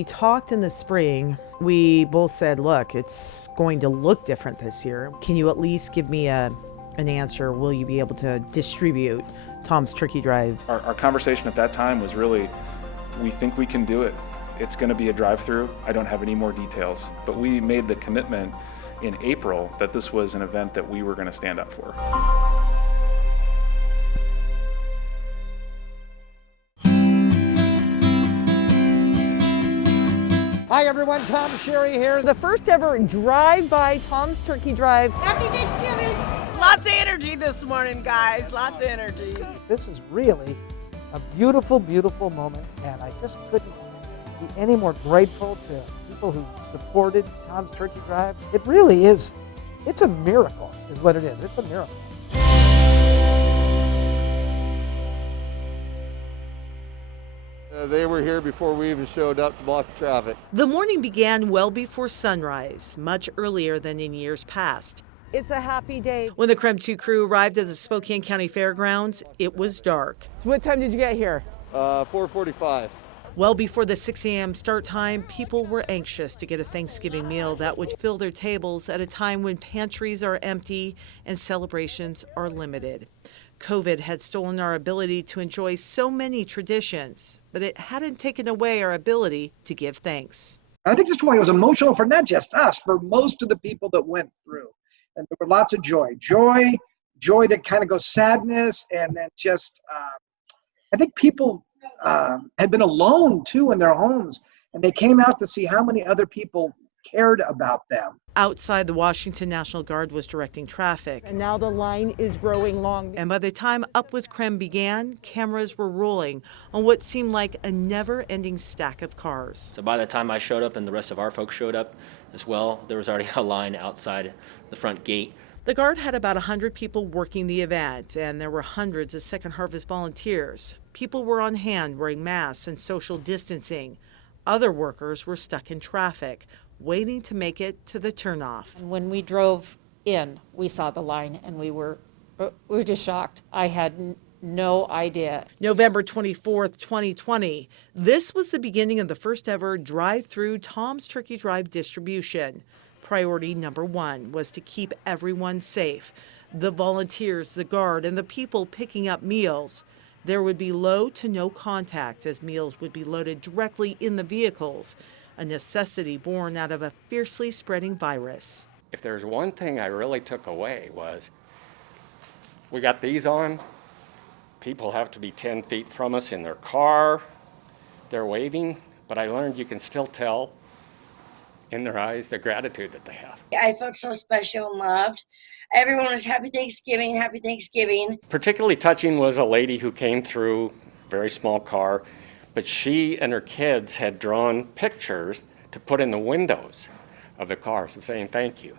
we talked in the spring, we both said, look, it's going to look different this year. Can you at least give me an answer? Will you be able to distribute Tom's Turkey Drive? Our conversation at that time was really, we think we can do it. It's going to be a drive-through. I don't have any more details, but we made the commitment in April that this was an event that we were going to stand up for. Hi everyone, Tom Sherry here. The first ever drive-by Tom's Turkey Drive. Happy Thanksgiving! Lots of energy this morning, guys. Lots of energy. This is really a beautiful, beautiful moment, and I just couldn't be any more grateful to people who supported Tom's Turkey Drive. It really is, it's a miracle, is what it is. It's a miracle. They were here before we even showed up to block the traffic. The morning began well before sunrise, much earlier than in years past. It's a happy day. When the KREM 2 crew arrived at the Spokane County Fairgrounds, it was dark. So what time did you get here? 4:45. Well before the 6 a.m. start time, people were anxious to get a Thanksgiving meal that would fill their tables at a time when pantries are empty and celebrations are limited. COVID had stolen our ability to enjoy so many traditions, but it hadn't taken away our ability to give thanks. I think that's why it was emotional for not just us, for most of the people that went through. And there were lots of joy that kind of goes sadness, and then just, I think people had been alone too in their homes, and they came out to see how many other people cared about them. Outside, the Washington National Guard was directing traffic. And now the line is growing long. And by the time Up with KREM began, cameras were rolling on what seemed like a never-ending stack of cars. So by the time I showed up and the rest of our folks showed up as well, there was already a line outside the front gate. The Guard had about 100 people working the event, and there were hundreds of Second Harvest volunteers. People were on hand wearing masks and social distancing. Other workers were stuck in traffic, waiting to make it to the turnoff. And when we drove in, we saw the line and we were just shocked. I had no idea. November 24th, 2020. This was the beginning of the first ever drive-through Tom's Turkey Drive distribution. Priority number one was to keep everyone safe. The volunteers, the Guard, and the people picking up meals. There would be low to no contact as meals would be loaded directly in the vehicles, a necessity born out of a fiercely spreading virus. If there's one thing I really took away was, we got these on, people have to be 10 feet from us in their car, they're waving, but I learned you can still tell in their eyes the gratitude that they have. I felt so special and loved. Everyone was happy Thanksgiving, happy Thanksgiving. Particularly touching was a lady who came through, very small car, but she and her kids had drawn pictures to put in the windows of the cars and saying thank you.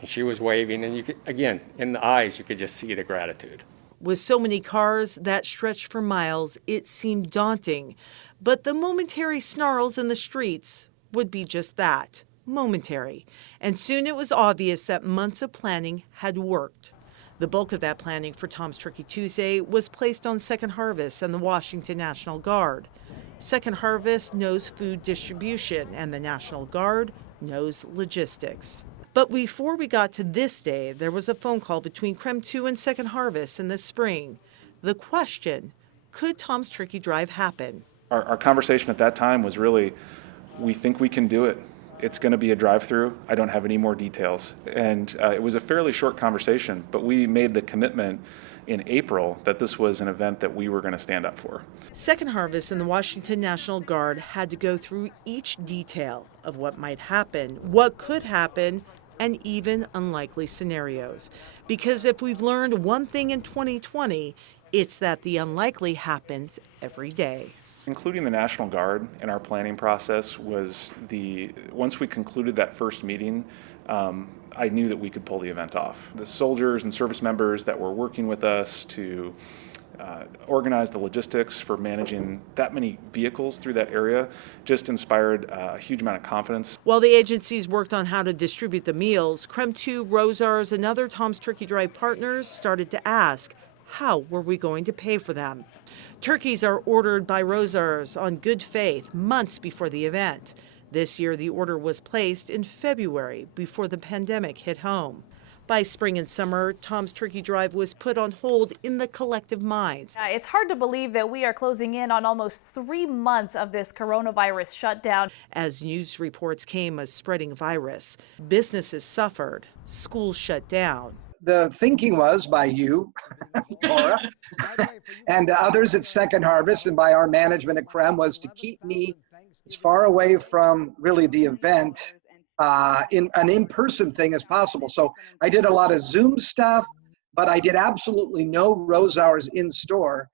And she was waving, and you could, again, in the eyes, you could just see the gratitude. With so many cars that stretched for miles, it seemed daunting. But the momentary snarls in the streets would be just that, momentary. And soon it was obvious that months of planning had worked. The bulk of that planning for Tom's Turkey Tuesday was placed on Second Harvest and the Washington National Guard. Second Harvest knows food distribution, and the National Guard knows logistics. But before we got to this day, there was a phone call between KREM 2 and Second Harvest in the spring. The question, could Tom's Turkey Drive happen? Our conversation at that time was really, we think we can do it. It's going to be a drive-through. I don't have any more details. And it was a fairly short conversation, but we made the commitment in April that this was an event that we were going to stand up for. Second Harvest and the Washington National Guard had to go through each detail of what might happen, what could happen, and even unlikely scenarios. Because if we've learned one thing in 2020, it's that the unlikely happens every day. Including the National Guard in our planning process was once we concluded that first meeting, I knew that we could pull the event off. The soldiers and service members that were working with us to organize the logistics for managing that many vehicles through that area just inspired a huge amount of confidence. While the agencies worked on how to distribute the meals, KREM 2, Rosars, and other Tom's Turkey Drive partners started to ask, how were we going to pay for them? Turkeys are ordered by Rosars on good faith months before the event. This year, the order was placed in February before the pandemic hit home. By spring and summer, Tom's Turkey Drive was put on hold in the collective minds. It's hard to believe that we are closing in on almost 3 months of this coronavirus shutdown. As news reports came of spreading virus, businesses suffered, schools shut down. The thinking was by you, Laura, and others at Second Harvest and by our management at KREM was to keep me as far away from really the event in an in-person thing as possible. So I did a lot of Zoom stuff, but I did absolutely no Rose Hours in store.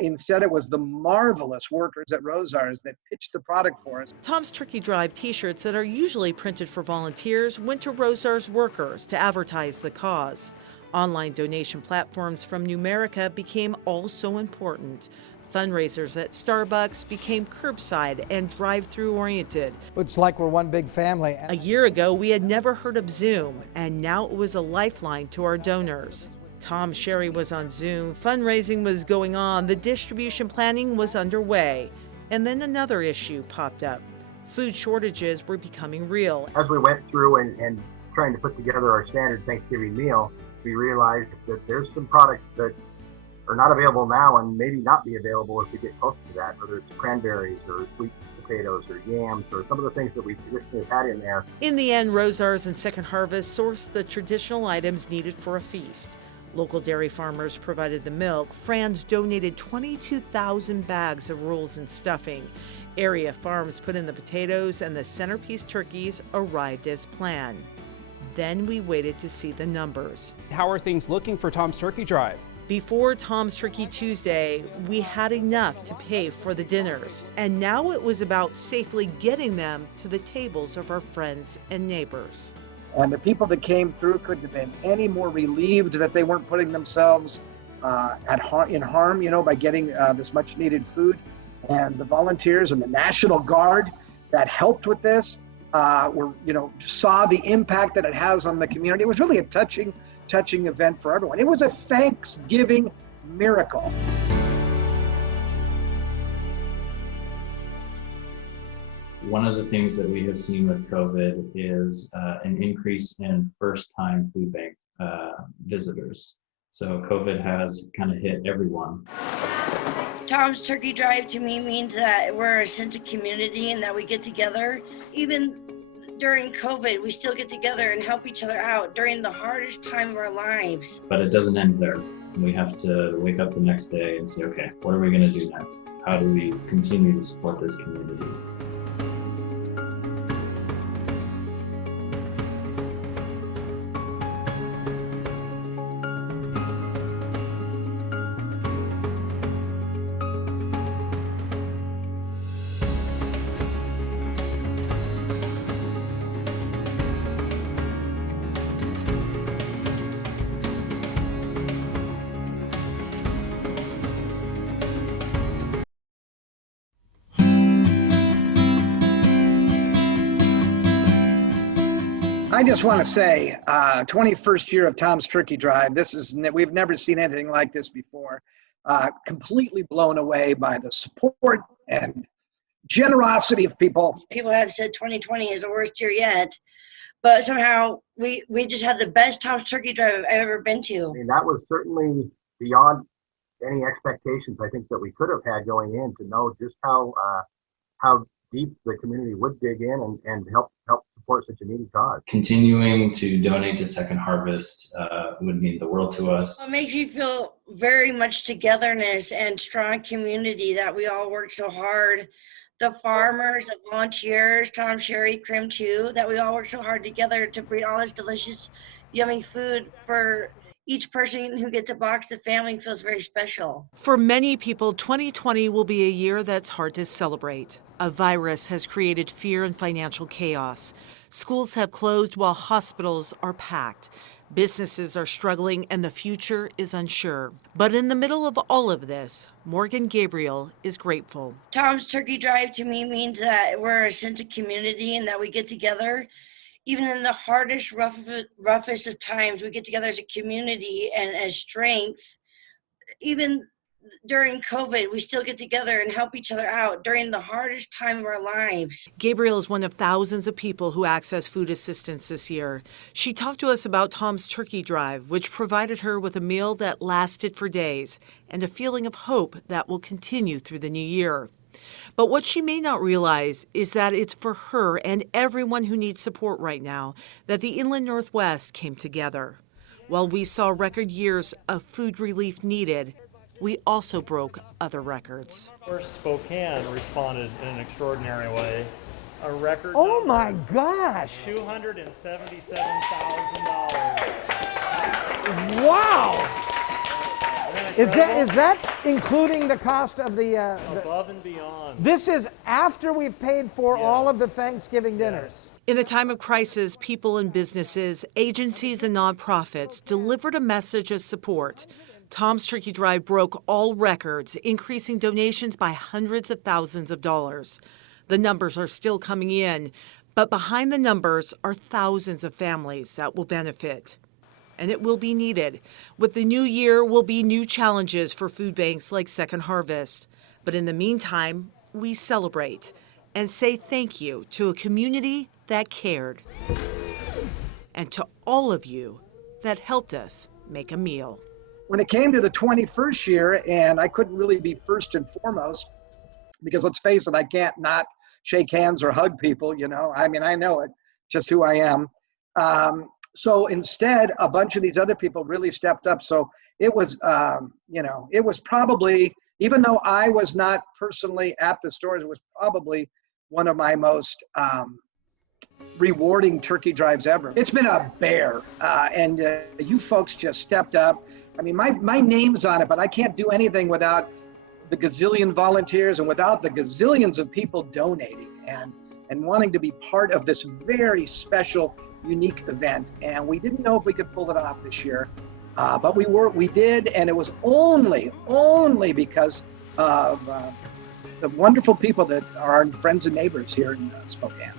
Instead, it was the marvelous workers at Rosars that pitched the product for us. Tom's Turkey Drive t-shirts that are usually printed for volunteers went to Rosars workers to advertise the cause. Online donation platforms from Numerica became also important. Fundraisers at Starbucks became curbside and drive-through oriented. It's like we're one big family. A year ago, we had never heard of Zoom, and now it was a lifeline to our donors. Tom Sherry was on Zoom, fundraising was going on, the distribution planning was underway. And then another issue popped up. Food shortages were becoming real. As we went through and trying to put together our standard Thanksgiving meal, we realized that there's some products that are not available now and maybe not be available if we get close to that, whether it's cranberries or sweet potatoes or yams or some of the things that we traditionally have had in there. In the end, Rosars and Second Harvest sourced the traditional items needed for a feast. Local dairy farmers provided the milk. Franz donated 22,000 bags of rolls and stuffing. Area farms put in the potatoes, and the centerpiece turkeys arrived as planned. Then we waited to see the numbers. How are things looking for Tom's Turkey Drive? Before Tom's Turkey Tuesday, we had enough to pay for the dinners, and now it was about safely getting them to the tables of our friends and neighbors. And the people that came through couldn't have been any more relieved that they weren't putting themselves in harm, by getting this much needed food. And the volunteers and the National Guard that helped with this saw the impact that it has on the community. It was really a touching event for everyone. It was a Thanksgiving miracle. One of the things that we have seen with COVID is an increase in first-time food bank visitors. So COVID has kind of hit everyone. Tom's Turkey Drive to me means that we're a sense of community and that we get together. Even during COVID, we still get together and help each other out during the hardest time of our lives. But it doesn't end there. We have to wake up the next day and say, okay, what are we going to do next? How do we continue to support this community? I just want to say, 21st year of Tom's Turkey Drive. We've never seen anything like this before. Completely blown away by the support and generosity of people. People have said 2020 is the worst year yet, but somehow we just had the best Tom's Turkey Drive I've ever been to. I mean, that was certainly beyond any expectations I think that we could have had going in, to know just how deep the community would dig in and help support such a needy cause. Continuing to donate to Second Harvest would mean the world to us. It makes me feel very much togetherness and strong community, that we all work so hard. The farmers, the volunteers, Tom, Sherry, KREM too, that we all work so hard together to bring all this delicious, yummy food for each person who gets a box. The family feels very special. For many people, 2020 will be a year that's hard to celebrate. A virus has created fear and financial chaos. Schools have closed while hospitals are packed. Businesses are struggling and the future is unsure. But in the middle of all of this, Morgan Gabriel is grateful. Tom's Turkey Drive to me means that we're a sense of community and that we get together. Even in the hardest, roughest of times, we get together as a community and as strength. Even during COVID, we still get together and help each other out during the hardest time of our lives. Gabriel is one of thousands of people who access food assistance this year. She talked to us about Tom's Turkey Drive, which provided her with a meal that lasted for days and a feeling of hope that will continue through the new year. But what she may not realize is that it's for her and everyone who needs support right now that the Inland Northwest came together. While we saw record years of food relief needed, we also broke other records. Of course, Spokane responded in an extraordinary way. A record Oh my gosh! $277,000. Wow! Is that including the cost of the above and beyond? This is after we've paid for all of the Thanksgiving dinners. In a time of crisis, people and businesses, agencies and nonprofits delivered a message of support. Tom's Turkey Drive broke all records, increasing donations by hundreds of thousands of dollars. The numbers are still coming in, but behind the numbers are thousands of families that will benefit. And it will be needed. With the new year will be new challenges for food banks like Second Harvest. But in the meantime, we celebrate and say thank you to a community that cared. And to all of you that helped us make a meal. When it came to the 21st year, and I couldn't really be first and foremost, because let's face it, I can't not shake hands or hug people, you know. I mean, I know it, just who I am. So instead, a bunch of these other people really stepped up. So it was, it was probably, even though I was not personally at the stores, it was probably one of my most rewarding turkey drives ever. It's been a bear, and you folks just stepped up. I mean, my name's on it, but I can't do anything without the gazillion volunteers and without the gazillions of people donating and wanting to be part of this very special, unique event. And we didn't know if we could pull it off this year, but we did, and it was only because of the wonderful people that are our friends and neighbors here in Spokane.